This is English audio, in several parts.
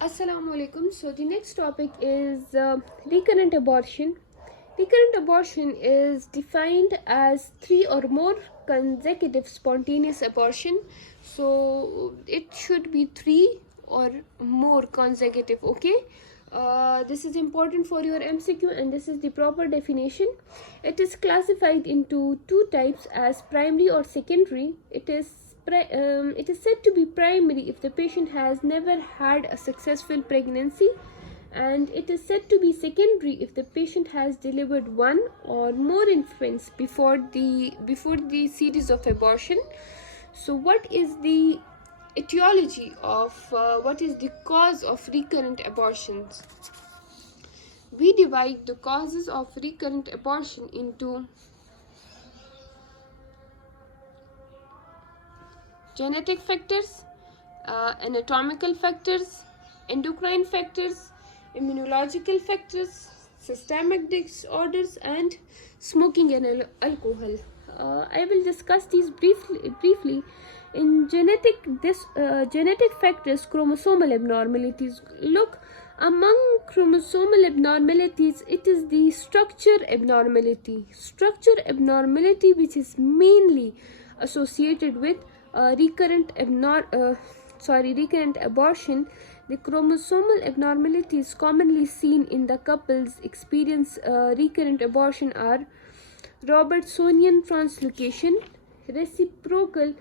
Assalamu alaikum. So the next topic is recurrent abortion. Recurrent abortion is defined as 3 or more consecutive spontaneous abortion. So it should be 3 or more consecutive. Okay. This is important for your MCQ, and this is the proper definition. It is classified into two types as primary or secondary. It is said to be primary if the patient has never had a successful pregnancy, and it is said to be secondary if the patient has delivered one or more infants before the series of abortion. So, what is the etiology of what is the cause of recurrent abortions? We divide the causes of recurrent abortion into genetic factors, anatomical factors, endocrine factors, immunological factors, systemic disorders, and smoking and alcohol. I will discuss these briefly. In genetic factors, chromosomal abnormalities. Look, among chromosomal abnormalities, it is the structure abnormality. Structure abnormality, which is mainly associated with recurrent abortion. The chromosomal abnormalities commonly seen in the couples experience recurrent abortion are Robertsonian translocation, reciprocal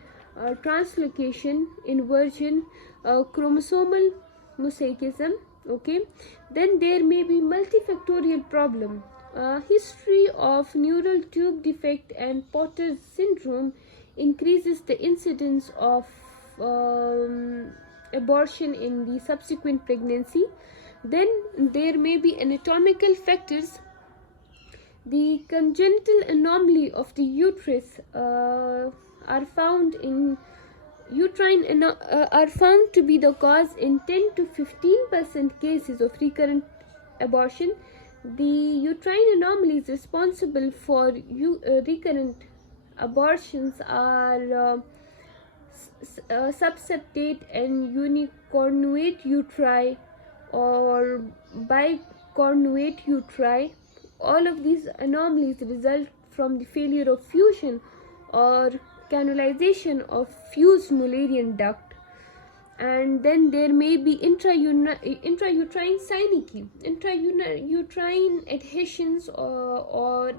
translocation, inversion, chromosomal mosaicism. Okay, then there may be multifactorial problem, history of neural tube defect and Potter's syndrome increases the incidence of abortion in the subsequent pregnancy. Then there may be anatomical factors. The congenital anomaly of the uterus are found to be the cause in 10 to 15% cases of recurrent abortion. The uterine anomalies responsible for recurrent abortions are subseptate and unicornuate uteri or bicornuate uteri. All of these anomalies result from the failure of fusion or canalization of fused Mullerian duct. And then there may be intrauterine synecdoche, intrauterine adhesions, or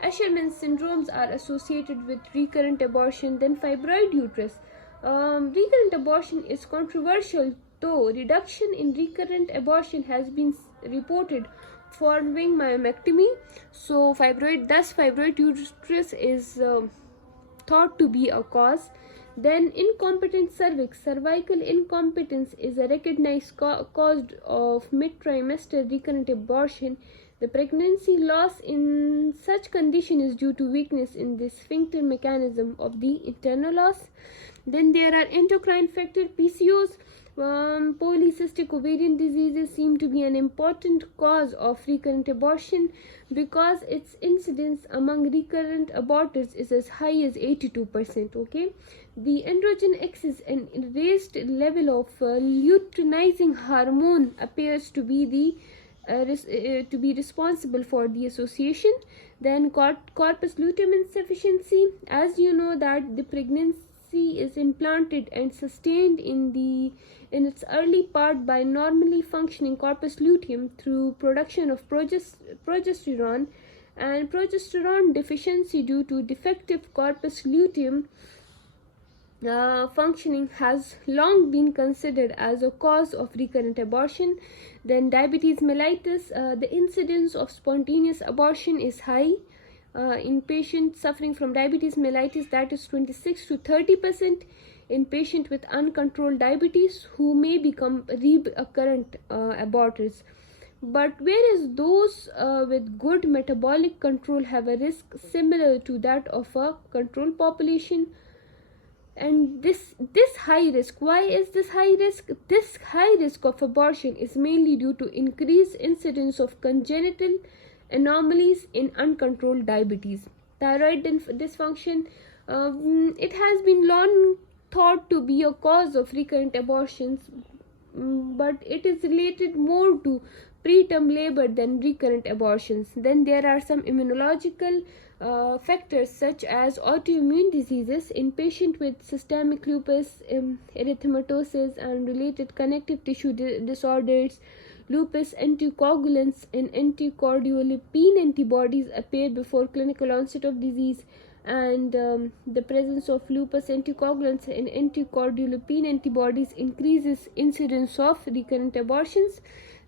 Asherman syndromes are associated with recurrent abortion. Then fibroid uterus. Recurrent abortion is controversial, though reduction in recurrent abortion has been reported following myomectomy. So fibroid uterus is thought to be a cause. Then incompetent cervix. Cervical incompetence is a recognized cause of mid-trimester recurrent abortion. The pregnancy loss in such condition is due to weakness in the sphincter mechanism of the internal os. Then there are endocrine factor. PCOS, polycystic ovarian diseases seem to be an important cause of recurrent abortion because its incidence among recurrent aborters is as high as 82%. Okay, the androgen axis and raised level of luteinizing hormone appears to be responsible for the association. Then corpus luteum insufficiency. As you know that the pregnancy is implanted and sustained in its early part by normally functioning corpus luteum through production of progesterone, and progesterone deficiency due to defective corpus luteum functioning has long been considered as a cause of recurrent abortion. Then diabetes mellitus, the incidence of spontaneous abortion is high in patients suffering from diabetes mellitus, that is 26 to 30% in patients with uncontrolled diabetes who may become recurrent aborters. But whereas those with good metabolic control have a risk similar to that of a control population. And this high risk, why is this high risk? This high risk of abortion is mainly due to increased incidence of congenital anomalies in uncontrolled diabetes. Thyroid dysfunction, it has been long thought to be a cause of recurrent abortions, but it is related more to preterm labor than recurrent abortions. Then there are some immunological factors such as autoimmune diseases in patients with systemic lupus erythematosus and related connective tissue disorders. Lupus anticoagulants and anticardiolipine antibodies appear before clinical onset of disease, and the presence of lupus anticoagulants and anticardiolipine antibodies increases incidence of recurrent abortions.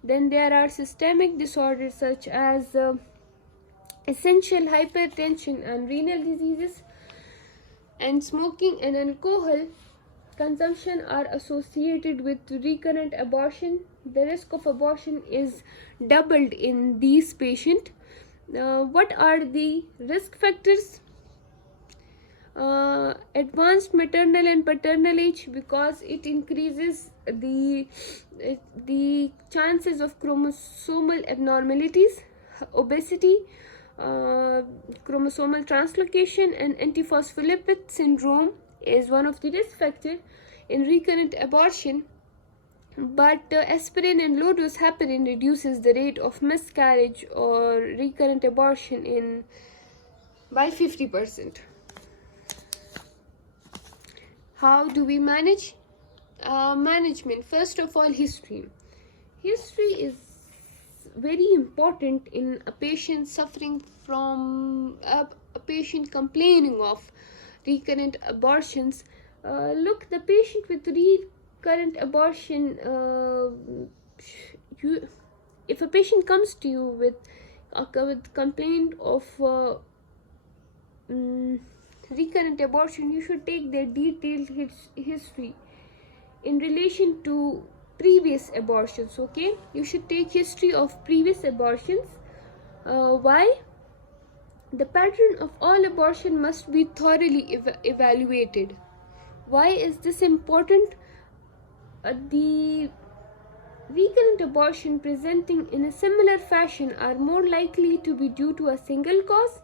Then there are systemic disorders such as essential hypertension and renal diseases, and smoking and alcohol consumption are associated with recurrent abortion. The risk of abortion is doubled in these patients. What are the risk factors? Advanced maternal and paternal age, because it increases the chances of chromosomal abnormalities. Obesity, chromosomal translocation, and antiphospholipid syndrome is one of the risk factors in recurrent abortion. But aspirin and low dose heparin reduces the rate of miscarriage or recurrent abortion by 50%. How do we manage? Management. First of all, history. History is very important in a patient suffering from a patient complaining of recurrent abortions. Look, the patient with recurrent abortion, if a patient comes to you with complaint of recurrent abortion, you should take their detailed history in relation to previous abortions. Okay, you should take history of previous abortions. Why? The pattern of all abortion must be thoroughly evaluated. Why is this important? The recurrent abortion presenting in a similar fashion are more likely to be due to a single cause,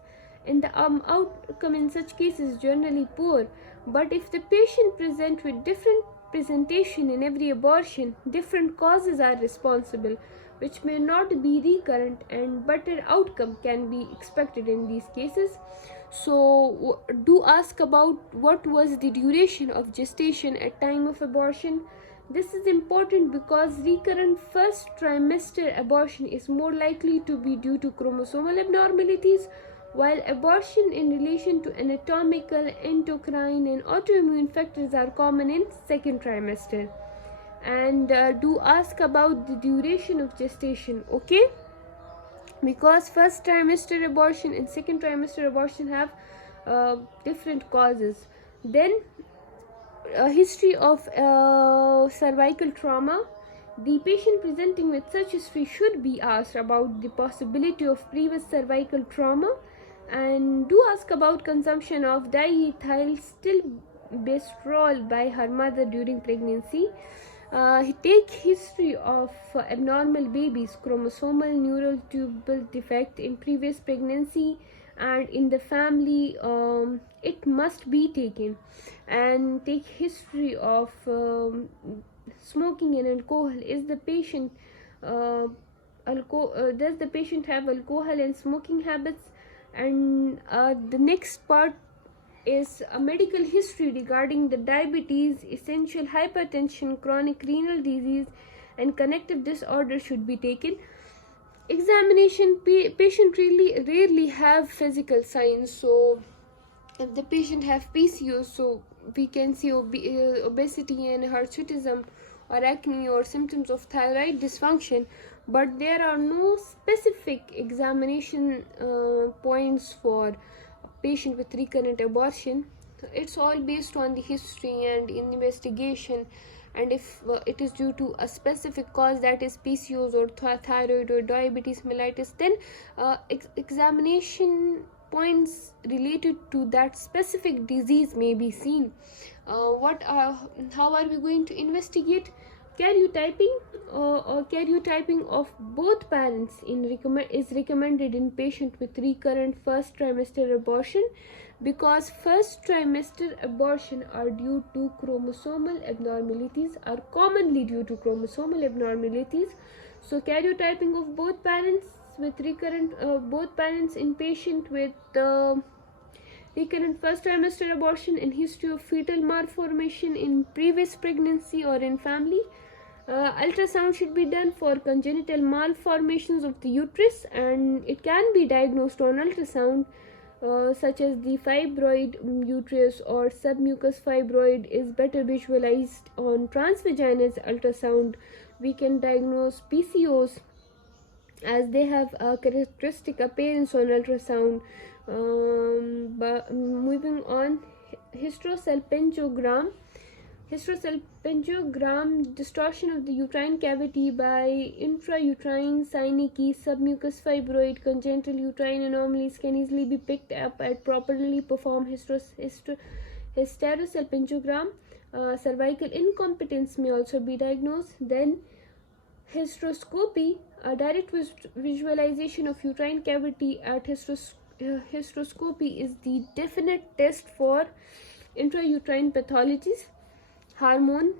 and the outcome in such cases is generally poor. But if the patient presents with different presentation in every abortion, different causes are responsible, which may not be recurrent, and better outcome can be expected in these cases. So do ask about what was the duration of gestation at time of abortion. This is important because recurrent first trimester abortion is more likely to be due to chromosomal abnormalities, while abortion in relation to anatomical, endocrine, and autoimmune factors are common in second trimester. And do ask about the duration of gestation, okay? Because first trimester abortion and second trimester abortion have different causes. Then a history of cervical trauma. The patient presenting with such history should be asked about the possibility of previous cervical trauma, and do ask about consumption of diethyl stilbestrol by her mother during pregnancy. Take history of abnormal babies, chromosomal neural tubule defect in previous pregnancy and in the family. It must be taken. And take history of smoking and alcohol. Is the patient does the patient have alcohol and smoking habits? And the next part is a medical history regarding the diabetes, essential hypertension, chronic renal disease, and connective disorder should be taken. Examination. Patient really rarely have physical signs, so if the patient have PCOS, so we can see obesity and hirsutism or acne or symptoms of thyroid dysfunction, but there are no specific examination points for patient with recurrent abortion. It's all based on the history and investigation, and if it is due to a specific cause, that is PCOS or thyroid or diabetes mellitus, then examination points related to that specific disease may be seen. How are we going to investigate? Karyotyping or karyotyping of both parents is recommended in patient with recurrent first trimester abortion, because first trimester abortion are due to chromosomal abnormalities, are commonly due to chromosomal abnormalities. So karyotyping of both parents with both parents in patient with recurrent first trimester abortion and history of fetal malformation in previous pregnancy or in family. Ultrasound should be done for congenital malformations of the uterus, and it can be diagnosed on ultrasound, such as the fibroid uterus or submucous fibroid is better visualized on transvaginal ultrasound. We can diagnose PCOS as they have a characteristic appearance on ultrasound. But moving on, hysterosalpingogram. Hysterosalpingogram, distortion of the uterine cavity by intrauterine synecdoche, submucous fibroid, congenital uterine anomalies can easily be picked up at properly performed hysterosalpingogram. Cervical incompetence may also be diagnosed. Then hysteroscopy, a direct visualization of uterine cavity at hysteroscopy is the definite test for intrauterine pathologies. Hormone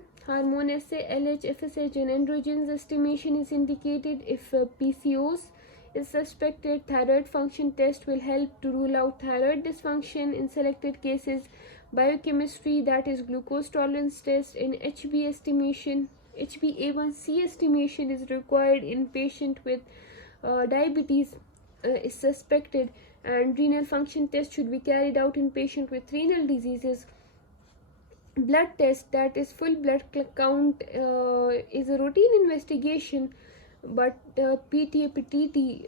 assay, LH, FSH and androgens estimation is indicated if PCOS is suspected. Thyroid function test will help to rule out thyroid dysfunction in selected cases. Biochemistry, that is glucose tolerance test, and HbA1c estimation is required in patient with diabetes is suspected, and renal function test should be carried out in patient with renal diseases. Blood test, that is full blood count, is a routine investigation, but PT-APTT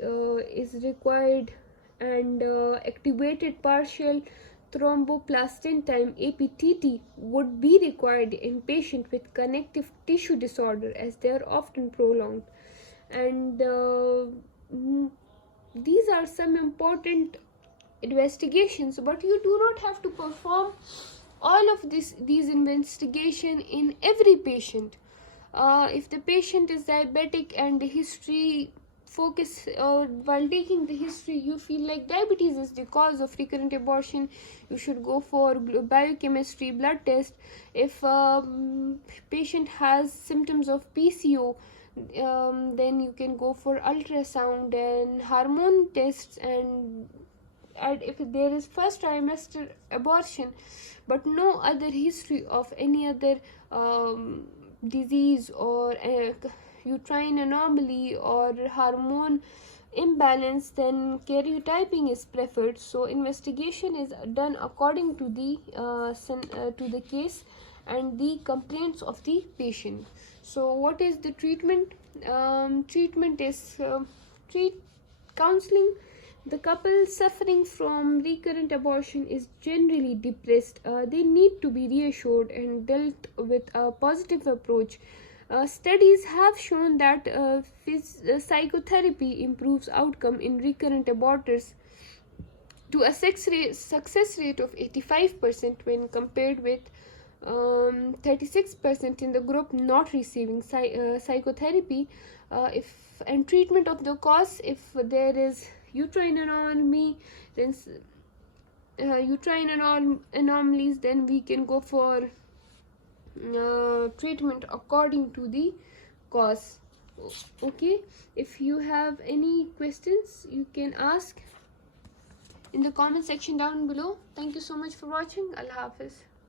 is required, and activated partial thromboplastin time APTT would be required in patient with connective tissue disorder as they are often prolonged. And these are some important investigations, but you do not have to perform all of these investigation in every patient. If the patient is diabetic and the history focus while taking the history, you feel like diabetes is the cause of recurrent abortion, you should go for biochemistry blood test. If patient has symptoms of PCO, then you can go for ultrasound and hormone tests. And if there is first trimester abortion but no other history of any other disease or uterine anomaly or hormone imbalance, then karyotyping is preferred. So investigation is done according to the case and the complaints of the patient. So what is the treatment? Treatment is counseling. The couple suffering from recurrent abortion is generally depressed. They need to be reassured and dealt with a positive approach. Studies have shown that psychotherapy improves outcome in recurrent aborters to a success rate of 85% when compared with 36% in the group not receiving psychotherapy. And treatment of the cause, if there is uterine anomaly, then anomalies, then we can go for treatment according to the cause. Okay, if you have any questions, you can ask in the comment section down below. Thank you so much for watching. Allah Hafiz.